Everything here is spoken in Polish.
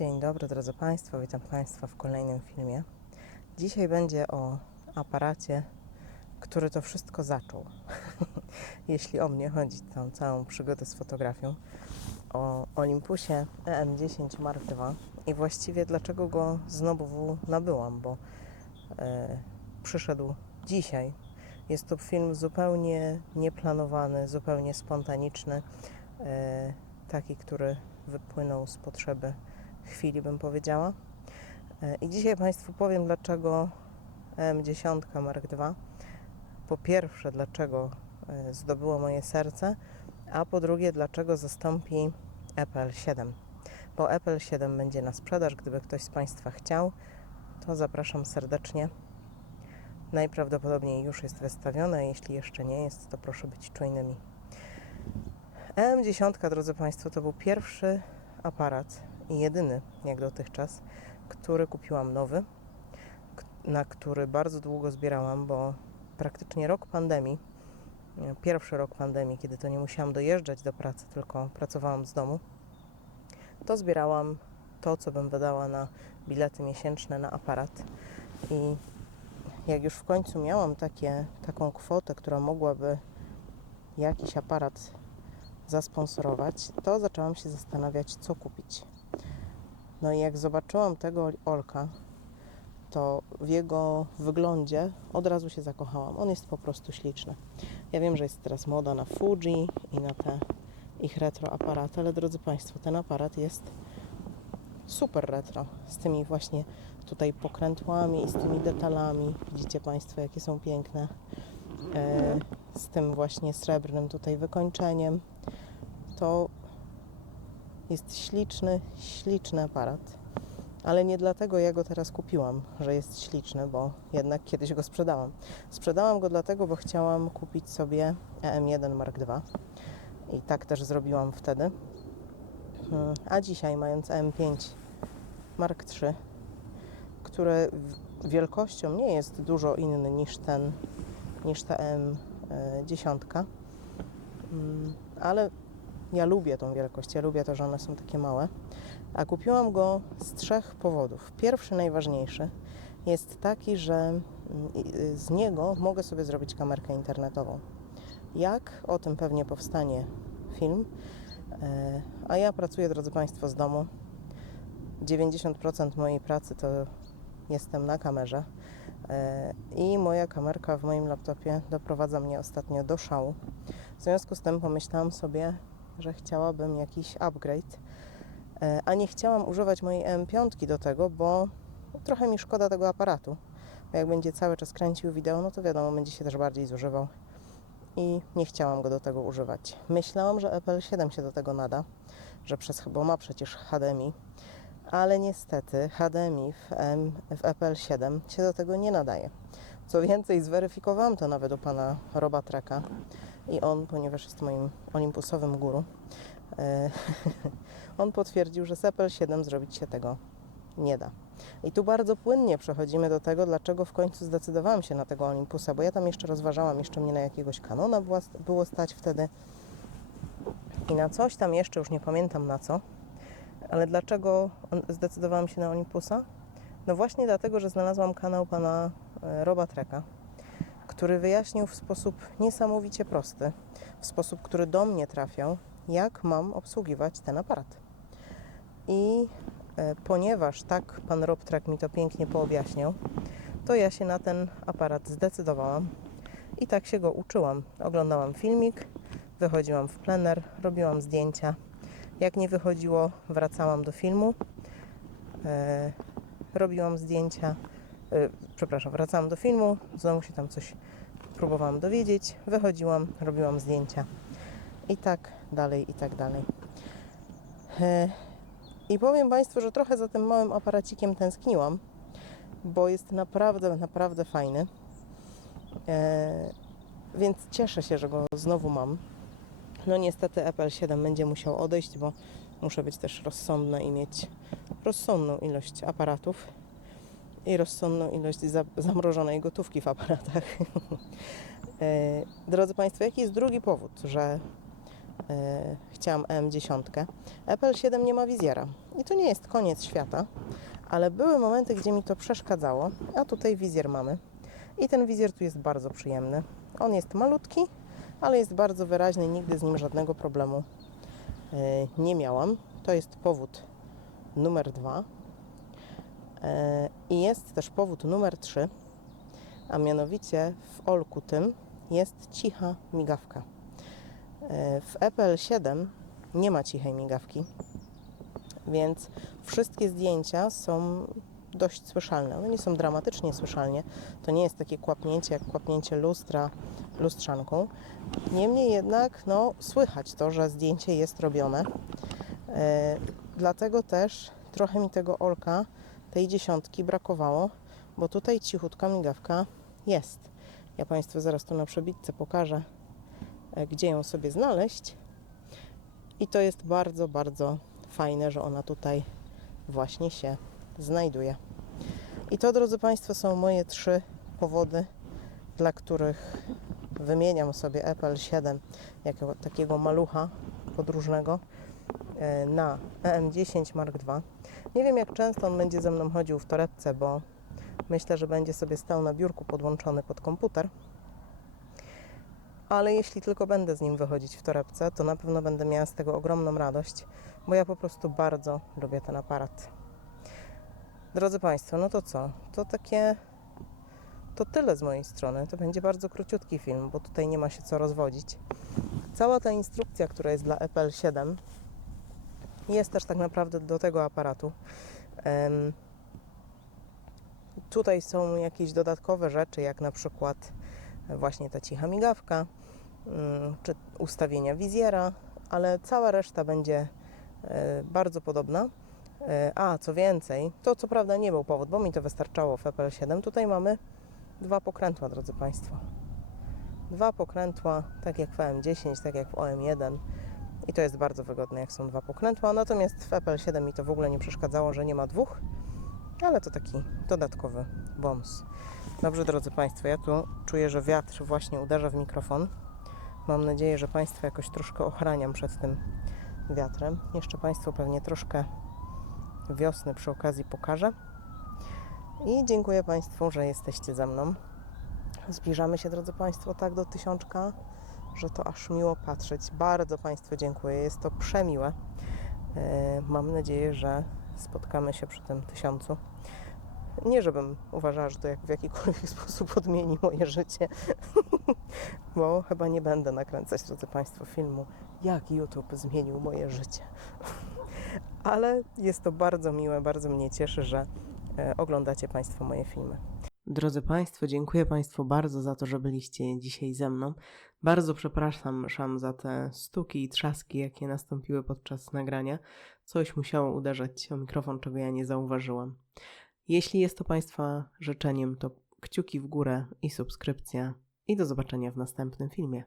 Dzień dobry drodzy Państwo, witam Państwa w kolejnym filmie. Dzisiaj będzie o aparacie, który to wszystko zaczął. Jeśli o mnie chodzi, tą całą przygodę z fotografią. O Olympusie EM10 Mark II i właściwie dlaczego go znowu nabyłam, bo przyszedł dzisiaj. Jest to film zupełnie nieplanowany, zupełnie spontaniczny, taki, który wypłynął z potrzeby chwili, bym powiedziała. I dzisiaj Państwu powiem, dlaczego EM10 Mark II. Po pierwsze, dlaczego zdobyło moje serce, a po drugie, dlaczego zastąpi Apple 7. Bo Apple 7 będzie na sprzedaż. Gdyby ktoś z Państwa chciał, to zapraszam serdecznie. Najprawdopodobniej już jest wystawione, jeśli jeszcze nie jest, to proszę być czujnymi. EM10, drodzy Państwo, to był pierwszy aparat i jedyny, jak dotychczas, który kupiłam nowy, na który bardzo długo zbierałam, bo praktycznie rok pandemii, pierwszy rok pandemii, kiedy to nie musiałam dojeżdżać do pracy, tylko pracowałam z domu, to zbierałam to, co bym wydała na bilety miesięczne na aparat. I jak już w końcu miałam taką kwotę, która mogłaby jakiś aparat zasponsorować, to zaczęłam się zastanawiać, co kupić. No i jak zobaczyłam tego Olka, to w jego wyglądzie od razu się zakochałam. On jest po prostu śliczny. Ja wiem, że jest teraz moda na Fuji i na te ich retro aparaty, ale drodzy Państwo, ten aparat jest super retro. Z tymi właśnie tutaj pokrętłami i z tymi detalami. Widzicie Państwo, jakie są piękne. Z tym właśnie srebrnym tutaj wykończeniem. To jest śliczny aparat. Ale nie dlatego ja go teraz kupiłam, że jest śliczny, bo jednak kiedyś go sprzedałam. Sprzedałam go dlatego, bo chciałam kupić sobie EM1 Mark II. I tak też zrobiłam wtedy. A dzisiaj, mając EM5 Mark III, który wielkością nie jest dużo inny niż ta EM10, ale ja lubię tą wielkość, ja lubię to, że one są takie małe. A kupiłam go z 3 powodów. Pierwszy, najważniejszy, jest taki, że z niego mogę sobie zrobić kamerkę internetową. Jak? O tym pewnie powstanie film. A ja pracuję, drodzy Państwo, z domu. 90% mojej pracy to jestem na kamerze. I moja kamerka w moim laptopie doprowadza mnie ostatnio do szału. W związku z tym pomyślałam sobie, że chciałabym jakiś upgrade, a nie chciałam używać mojej EM5 do tego, bo trochę mi szkoda tego aparatu. Bo jak będzie cały czas kręcił wideo, no to wiadomo, będzie się też bardziej zużywał. I nie chciałam go do tego używać. Myślałam, że Apple 7 się do tego nada, bo ma przecież HDMI, ale niestety HDMI w Apple 7 się do tego nie nadaje. Co więcej, zweryfikowałam to nawet u pana Roba Treka i on, ponieważ jest moim olympusowym guru, on potwierdził, że z Apple 7 zrobić się tego nie da. I tu bardzo płynnie przechodzimy do tego, dlaczego w końcu zdecydowałam się na tego Olympusa, bo ja tam jeszcze rozważałam, jeszcze mnie na jakiegoś Canona było stać wtedy i na coś tam jeszcze, już nie pamiętam na co, ale dlaczego zdecydowałam się na Olympusa? No właśnie dlatego, że znalazłam kanał pana Roba Treka, który wyjaśnił w sposób niesamowicie prosty, w sposób, który do mnie trafiał, jak mam obsługiwać ten aparat. I ponieważ tak pan Rob Trek mi to pięknie poobjaśniał, to ja się na ten aparat zdecydowałam i tak się go uczyłam. Oglądałam filmik, wychodziłam w plener, robiłam zdjęcia. Jak nie wychodziło, wracałam do filmu, robiłam zdjęcia, wracałam do filmu, znowu się tam coś próbowałam dowiedzieć, wychodziłam, robiłam zdjęcia i tak dalej, i tak dalej. I powiem Państwu, że trochę za tym małym aparacikiem tęskniłam, bo jest naprawdę, naprawdę fajny. Więc cieszę się, że go znowu mam. No niestety Apple 7 będzie musiał odejść, bo muszę być też rozsądna i mieć rozsądną ilość aparatów i rozsądną ilość zamrożonej gotówki w aparatach. Drodzy Państwo, jaki jest drugi powód, że chciałam EM10. Apple 7 nie ma wizjera i to nie jest koniec świata, ale były momenty, gdzie mi to przeszkadzało, a tutaj wizjer mamy. I ten wizjer tu jest bardzo przyjemny. On jest malutki, ale jest bardzo wyraźny, nigdy z nim żadnego problemu nie miałam. To jest powód numer 2. I jest też powód numer 3, a mianowicie w Olku tym jest cicha migawka. W Apple 7 nie ma cichej migawki, więc wszystkie zdjęcia są dość słyszalne. One nie są dramatycznie słyszalnie. To nie jest takie kłapnięcie jak kłapnięcie lustra lustrzanką. Niemniej jednak słychać to, że zdjęcie jest robione. Dlatego też trochę mi tego Olka, tej 10 brakowało, bo tutaj cichutka migawka jest. Ja Państwu zaraz tu na przebitce pokażę, gdzie ją sobie znaleźć. I to jest bardzo, bardzo fajne, że ona tutaj właśnie się znajduje. I to, drodzy Państwo, są moje 3 powody, dla których wymieniam sobie Apple 7 jako takiego malucha podróżnego na EM10 Mark II. Nie wiem, jak często on będzie ze mną chodził w torebce, bo myślę, że będzie sobie stał na biurku podłączony pod komputer. Ale jeśli tylko będę z nim wychodzić w torebce, to na pewno będę miała z tego ogromną radość, bo ja po prostu bardzo lubię ten aparat. Drodzy Państwo, no to co? To tyle z mojej strony. To będzie bardzo króciutki film, bo tutaj nie ma się co rozwodzić. Cała ta instrukcja, która jest dla Apple 7, jest też tak naprawdę do tego aparatu. Tutaj są jakieś dodatkowe rzeczy, jak na przykład właśnie ta cicha migawka, czy ustawienia wizjera, ale cała reszta będzie bardzo podobna. A co więcej, to co prawda nie był powód, bo mi to wystarczało w Apple 7. Tutaj mamy 2 pokrętła, drodzy Państwo. 2 pokrętła, tak jak w EM10, tak jak w OM1. I to jest bardzo wygodne, jak są 2 pokrętła. Natomiast w Apple 7 mi to w ogóle nie przeszkadzało, że nie ma 2, ale to taki dodatkowy bonus. Dobrze, drodzy Państwo, ja tu czuję, że wiatr właśnie uderza w mikrofon. Mam nadzieję, że Państwa jakoś troszkę ochraniam przed tym wiatrem. Jeszcze Państwu pewnie troszkę wiosny przy okazji pokażę. I dziękuję Państwu, że jesteście ze mną. Zbliżamy się, drodzy Państwo, tak do 1000, że to aż miło patrzeć. Bardzo Państwu dziękuję, jest to przemiłe. Mam nadzieję, że spotkamy się przy tym 1000. Nie, żebym uważała, że to w jakikolwiek sposób odmieni moje życie, bo chyba nie będę nakręcać, drodzy Państwo, filmu, jak YouTube zmienił moje życie. Ale jest to bardzo miłe, bardzo mnie cieszy, że oglądacie Państwo moje filmy. Drodzy Państwo, dziękuję Państwu bardzo za to, że byliście dzisiaj ze mną. Bardzo przepraszam za te stuki i trzaski, jakie nastąpiły podczas nagrania. Coś musiało uderzać o mikrofon, czego ja nie zauważyłam. Jeśli jest to Państwa życzeniem, to kciuki w górę i subskrypcja. I do zobaczenia w następnym filmie.